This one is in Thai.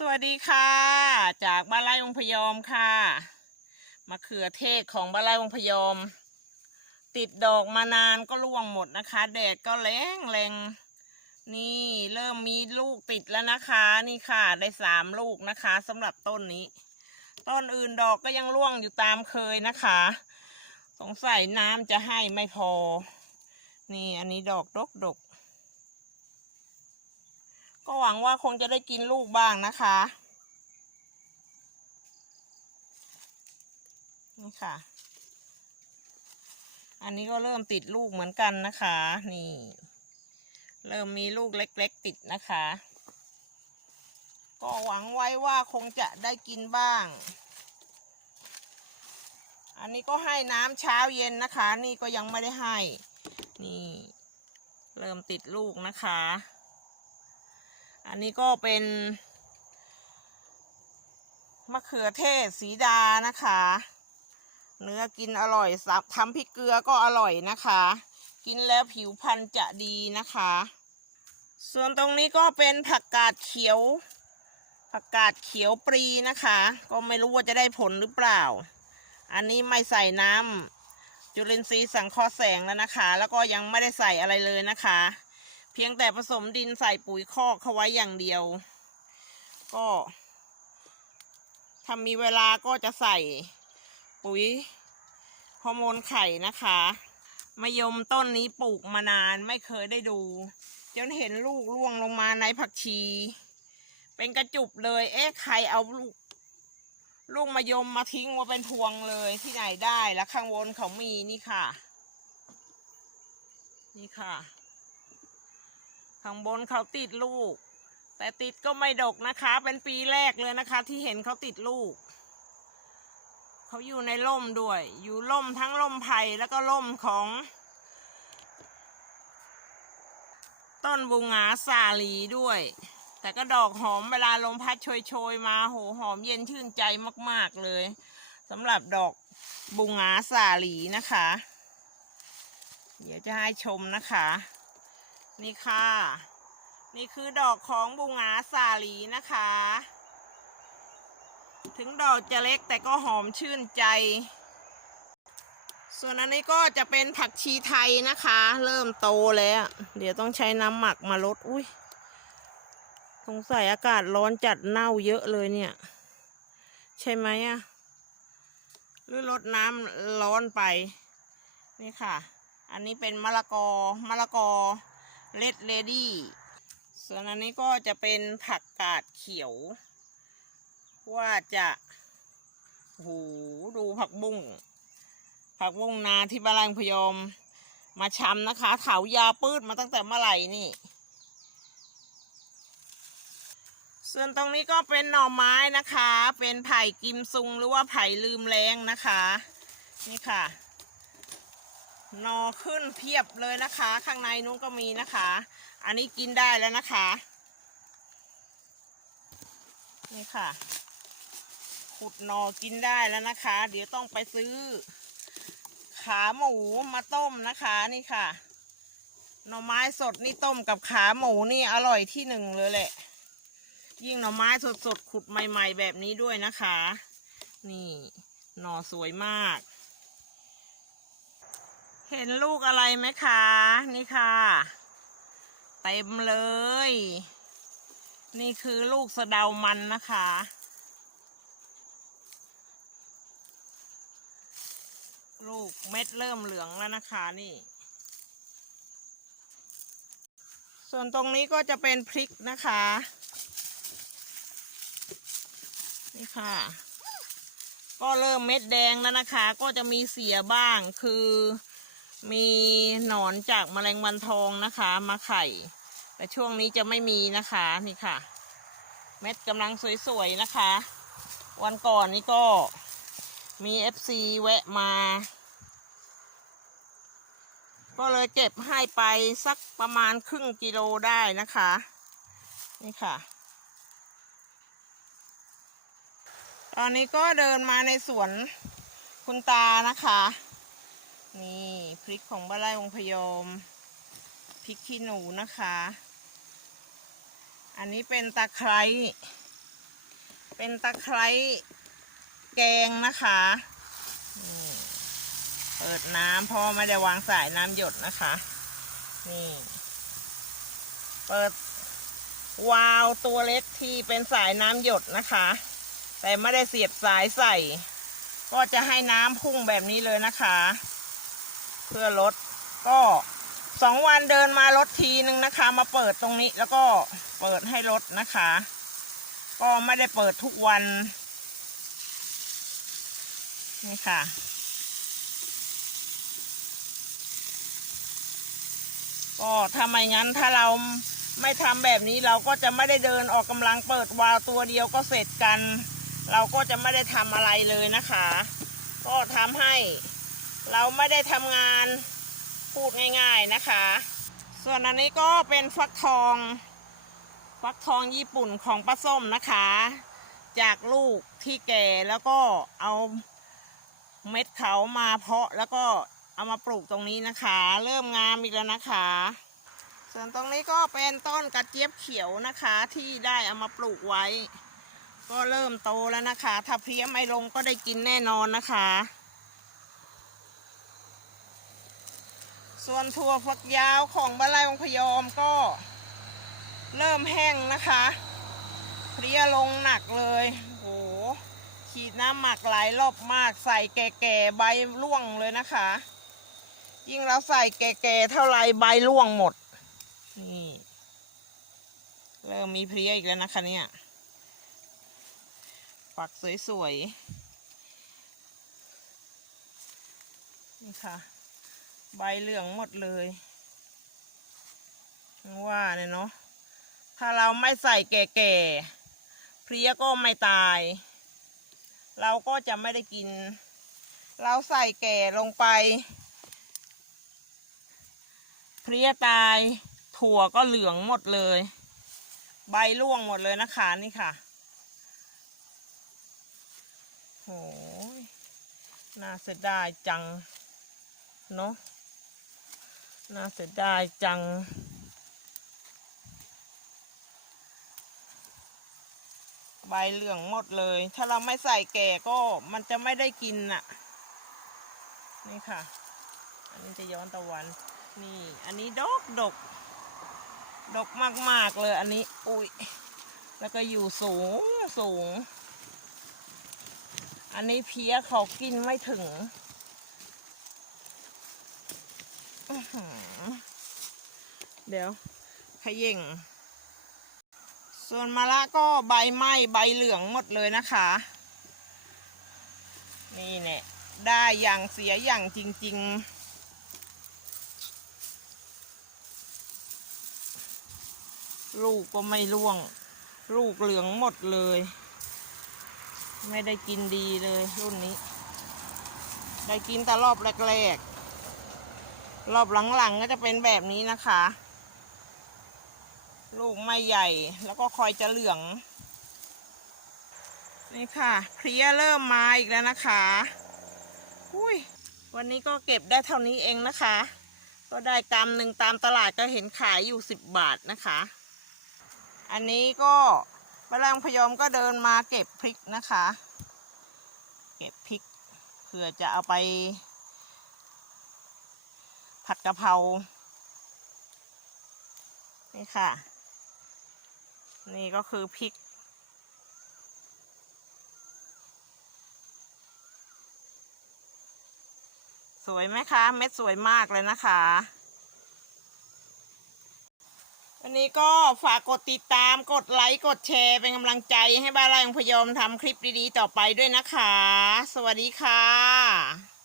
สวัสดีค่ะ จากบ้านไร่วงพยอมค่ะมะเขือเทศของบ้านไร่วงพยอม ติดดอกมานานก็ร่วงหมดนะคะ แดดก็แรงแรงนี่เริ่มมีลูกติดแล้วนะคะ นี่ค่ะ ได้สามลูกนะคะสำหรับต้นนี้ ต้นอื่นดอกก็ยังร่วงอยู่ตามเคยนะคะ สงสัยน้ำจะให้ไม่พอ นี่อันนี้ดอกดกดก ก็หวังว่าคงจะได้กินลูกบ้างนะคะนี่ค่ะ อันนี้ก็เริ่มติดลูกเหมือนกันนะคะ นี่ เริ่มมีลูกเล็ก ๆ ติดนะคะ ก็หวังไว้ว่าคงจะได้กินบ้าง อันนี้ก็ให้น้ำเช้าเย็นนะคะ นี่ก็ยังไม่ได้ให้ นี่ เริ่มติดลูกนะคะ อันนี้ก็เป็นมะเขือเทศสีดานะคะ เนื้อกินอร่อยสับทำพริกเกลือก็อร่อยนะคะ กินแล้วผิวพรรณจะดีนะคะ ส่วนตรงนี้ก็เป็นผักกาดเขียว ผักกาดเขียวปรีนะคะ ก็ไม่รู้ว่าจะได้ผลหรือเปล่า อันนี้ไม่ใส่น้ำจุลินทรีย์สังเคราะห์แสงแล้วนะคะ แล้วก็ยังไม่ได้ใส่อะไรเลยนะคะ เพียงแต่ผสมดินใส่ปุ๋ยคอกเขาไว้อย่างเดียว ก็ถ้ามีเวลาก็จะใส่ปุ๋ยฮอร์โมนไข่นะคะมะยมต้นนี้ปลูกมานานไม่เคยได้ดู จนเห็นลูกร่วงลงมาในผักชี เป็นกระจุบเลย เอ๊ะใครเอาลูก ลูกมะยมมาทิ้งมาเป็นพวงเลยที่ไหนได้แล้วข้างบนเขามีนี่ค่ะ นี่ค่ะ ข้างบนเขาติดลูก แต่ติดก็ไม่ดกนะคะ เป็นปีแรกเลยนะคะ ที่เห็นเขาติดลูก เขาอยู่ในร่มด้วย อยู่ร่มทั้งร่มไผ่แล้วก็ร่มของ ต้นบุงหาสาลีด้วย แต่ก็ดอกหอมเวลาลมพัดโชยๆมาโหหอมเย็นชื่นใจมากๆเลยสำหรับดอกบุงหาสาลีนะคะ เดี๋ยวจะให้ชมนะคะ นี่ค่ะ นี่คือดอกของบุงาสาลีนะคะ ถึงดอกจะเล็กแต่ก็หอมชื่นใจ ส่วนอันนี้ก็จะเป็นผักชีไทยนะคะ เริ่มโตแล้ว เดี๋ยวต้องใช้น้ำหมักมาลด อุ้ยสงสัยอากาศร้อนจัดเน่าเยอะเลยเนี่ย ใช่ไหมอะหรือลดน้ำร้อนไป นี่ค่ะ อันนี้เป็นมะละกอมะละกอ เลดเลดี้ส่วนอันนี้ก็จะเป็นผักกาดเขียว ว่าจะโหดูผักบุ้งผักบุ้งนาที่บ้านแรงพยอมมาชำนะคะเถายาวปืดมาตั้งแต่เมื่อไหร่นี่ ส่วนตรงนี้ก็เป็นหน่อไม้นะคะ เป็นไผ่กิมซุงหรือว่าไผ่ลืมแรงนะคะ นี่ค่ะ นอขึ้นเพียบเลยนะคะ ข้างในนู้นก็มีนะคะ อันนี้กินได้แล้วนะคะ นี่ค่ะ ขุดนอกินได้แล้วนะคะ เดี๋ยวต้องไปซื้อ ขาหมูมาต้มนะคะนี่ค่ะหน่อไม้สดนี่ต้มกับขาหมูนี่อร่อยที่หนึ่งเลยแหละ ยิ่งหน่อไม้สดๆขุดใหม่ ๆ แบบนี้ด้วยนะคะ นี่หน่อสวยมาก เห็นลูกอะไรไหมคะ นี่ค่ะ เต็มเลย นี่คือลูกสะเดามันนะคะ ลูกเม็ดเริ่มเหลืองแล้วนะคะนี่ ส่วนตรงนี้ก็จะเป็นพริกนะคะ นี่ค่ะ ก็เริ่มเม็ดแดงแล้วนะคะ ก็จะมีเสียบ้างคือ มีหนอนจากแมลงวันทองนะคะ มาไข่ แต่ช่วงนี้จะไม่มีนะคะนี่ค่ะ เม็ดกำลังสวยๆนะคะ วันก่อนนี้ก็มีเอฟซีแวะมา ก็เลยเก็บให้ไปสักประมาณครึ่งกิโลได้นะคะ นี่ค่ะ ตอนนี้ก็เดินมาในสวนคุณตานะคะ นี่พริกของบ้านไร่วงพยอมพริกขี้หนูนะคะ อันนี้เป็นตะไคร้เป็นตะไคร้แกงนะคะเปิดน้ำเพราะไม่ได้วางสายน้ำหยดนะคะ นี่ เปิดวาล์วตัวเล็กที่เป็นสายน้ำหยดนะคะ แต่ไม่ได้เสียบสายใส่ ก็จะให้น้ำพุ่งแบบนี้เลยนะคะ เพื่อลดก็สองวันเดินมาลดทีนึงนะคะ มาเปิดตรงนี้แล้วก็เปิดให้ลดนะคะ ก็ไม่ได้เปิดทุกวัน นี่ค่ะ ก็ถ้าไมงั้นถ้าเราไม่ทำแบบนี้เราก็จะไม่ได้เดินออกกำลังเปิดวาล์วตัวเดียวก็เสร็จกัน เราก็จะไม่ได้ทำอะไรเลยนะคะ ก็ทำให้ เราไม่ได้ทำงานพูดง่ายๆนะคะ ส่วนอันนี้ก็เป็นฟักทอง ฟักทองญี่ปุ่นของป้าส้มนะคะ จากลูกที่แก่แล้วก็เอาเม็ดเขามาเพาะแล้วก็เอามาปลูกตรงนี้นะคะ เริ่มงามอีกแล้วนะคะ ส่วนตรงนี้ก็เป็นต้นกระเจี๊ยบเขียวนะคะที่ได้เอามาปลูกไว้ ก็เริ่มโตแล้วนะคะ ถ้าเพี้ยไม่ลงก็ได้กินแน่นอนนะคะ ส่วนถั่วฝักยาวของบ้านไร่องพยอมก็ เริ่มแห้งนะคะเพลียลงหนักเลยโอ้โหขีดน้ำหมักหลายรอบมากใส่แก่ๆใบร่วงเลยนะคะ ยิ่งเราใส่แก่ๆเท่าไรใบร่วงหมด นี่ เริ่มมีเพลียอีกแล้วนะคะเนี่ยฝักสวยๆ นี่ค่ะ ใบเหลืองหมดเลยว่าเนี่ยเนาะถ้าเราไม่ใส่แก่ๆเพลียก็ไม่ตาย เราก็จะไม่ได้กิน เราใส่แก่ลงไปเพลียตาย ถั่วก็เหลืองหมดเลย ใบร่วงหมดเลยนะคะนี่ค่ะโหน่าเสียดายจัง เนาะ น่าเสียดายจัง ใบเหลืองหมดเลย ถ้าเราไม่ใส่แก่ก็มันจะไม่ได้กินน่ะ นี่ค่ะ อันนี้จะย้อนตะวัน นี่ อันนี้ดกดก ดกมาก ๆ เลยอันนี้ อุ้ย แล้วก็อยู่สูงสูง อันนี้เพี้ยเขากินไม่ถึงอื้อหือ เดี๋ยวขย่ง ส่วนมะละก็ใบไหม้ใบเหลืองหมดเลยนะคะ นี่เนี่ยได้อย่างเสียอย่างจริง ๆลูกก็ไม่ร่วง ลูกเหลืองหมดเลย ไม่ได้กินดีเลยรุ่นนี้ ได้กินแต่รอบแรกๆ รอบหลังๆก็จะเป็นแบบนี้นะคะ ลูกไม่ใหญ่แล้วก็คอยจะเหลือง นี่ค่ะเพลียเริ่มมาอีกแล้วนะคะอุ้ยวันนี้ก็เก็บได้เท่านี้เองนะคะ ก็ได้กำหนึ่งตามตลาดก็เห็นขายอยู่สิบบาทนะคะ อันนี้ก็พลังพยอมก็เดินมาเก็บพริกนะคะ เก็บพริกเพื่อจะเอาไป ผัดกะเพรา นี่ค่ะ นี่ก็คือพริก สวยไหมคะ เม็ดสวยมากเลยนะคะวันนี้ก็ฝากกดติดตาม กดไลค์ กดแชร์ เป็นกำลังใจให้บ้านเรายังพยอมทำคลิปดีๆ ต่อไปด้วยนะคะ สวัสดีค่ะ